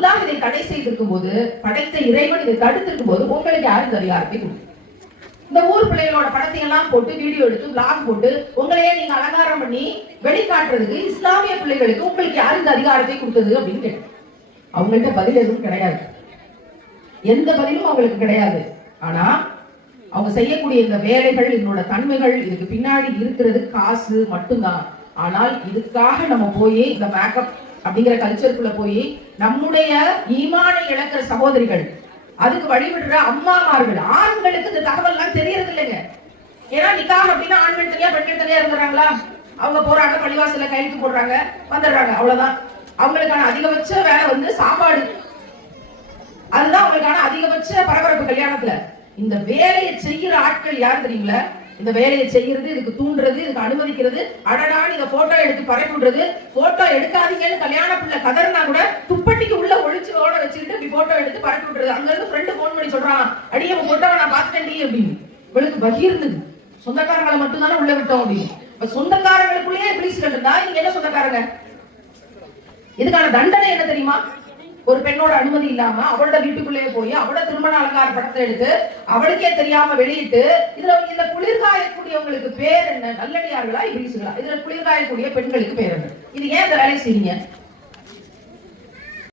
அல்லாஹ் இதை தடை செய்திருக்கும் போது, படைத்த இறைவன் இதை தடுத்திருக்கும் போது உங்களுக்கு யாரு இந்த அதிகாரத்தை கொடுக்கும்? இந்த ஊர் பிள்ளைகளோட படத்தை எல்லாம் போட்டு வீடியோ எடுத்து பிளாக் போட்டு உங்களையே நீங்க அலங்காரம் பண்ணி வெளிக்காட்டுறதுக்கு இஸ்லாமிய பிள்ளைகளுக்கு உங்களுக்கு யாரு இந்த அதிகாரத்தை கொடுத்தது அப்படின்னு கேட்டேன். அவங்கள்ட்ட பதில் எதுவும் கிடையாது, எந்த பதிலும் அவங்களுக்கு கிடையாது. ஆனா அவங்க செய்யக்கூடிய இந்த வேலைகள், இதனோட தன்மைகள், இதுக்கு பின்னாடி இருக்கிறது காசு மட்டும்தான். ஆனால் இதுக்காக நம்ம போய் இந்த மேக்கப் அப்படிங்கிற கல்ச்சருக்குள்ள போய் நம்முடைய ஈமானை இழக்கிற சகோதரிகள், அதுக்கு வழிவிடுற அம்மாமார்கள், ஆண்களுக்கு இந்த தகவல் எல்லாம் தெரியறது இல்லைங்க. ஏன்னா நிக்காஹ் அப்படின்னா ஆண்கள் தனியா பெண்கள் தனியா இருக்கிறாங்களா? அவங்க போறாங்க, பள்ளிவாசல கையெழுத்து போடுறாங்க, வந்துடுறாங்க, அவ்வளவுதான். அவங்களுக்கான அதிகபட்ச வேலை வந்து சாப்பாடு, அதுதான் அவங்களுக்கான அதிகபட்ச பரபரப்பு கல்யாணத்துல. இந்த வேலையை செய்யற ஆட்கள் யார் தெரியுங்களா? இந்த வேலையை செய்யறது, இதுக்கு தூண்டுறது, இதுக்கு அனுமதிக்கிறது, அடடான்னு இதை போட்டோ எடுத்து பரப்புன்றது. போட்டோ எடுக்காதீங்கன்னு கல்யாண பிள்ளை கதர்னா கூட துப்பட்டிக்கு உள்ள ஒழிச்சு ஓட வச்சுக்கிட்டு இப்படி போட்டோ எடுத்து பரப்பி விட்டுறது. அங்க இருந்து ஃப்ரெண்டு போன் பண்ணி சொல்றான், அடியே போட்டோவை நான் பார்த்துட்டேன் அப்படின்னு. இவளுக்கு பகிர்ந்தது, சொந்தக்காரங்களை மட்டும் தானே உள்ள விட்டோம் அப்படின்னு. சொந்தக்காரங்களுக்குள்ளேயே பிளீஸ்கள் இருந்தா நீங்க என்ன சொந்தக்காரங்க? இதுக்கான தண்டனை என்ன தெரியுமா? ஒரு பெண்ணோட அனுமதி இல்லாம அவளோட வீட்டுக்குள்ளேயே போய் அவளோட திருமண அலங்கார படத்தை எடுத்து அவளுக்கே தெரியாம வெளியிட்டு, இதுல இந்த குளிர்காயக்கூடியவங்களுக்கு பேர் என்ன? நல்லடியார்களா, இபிலிஸ்களா? இதுல குளிர்காயக்கூடிய பெண்களுக்கு பேர் என்ன? இது ஏன் இந்த வேலை செய்றீங்க?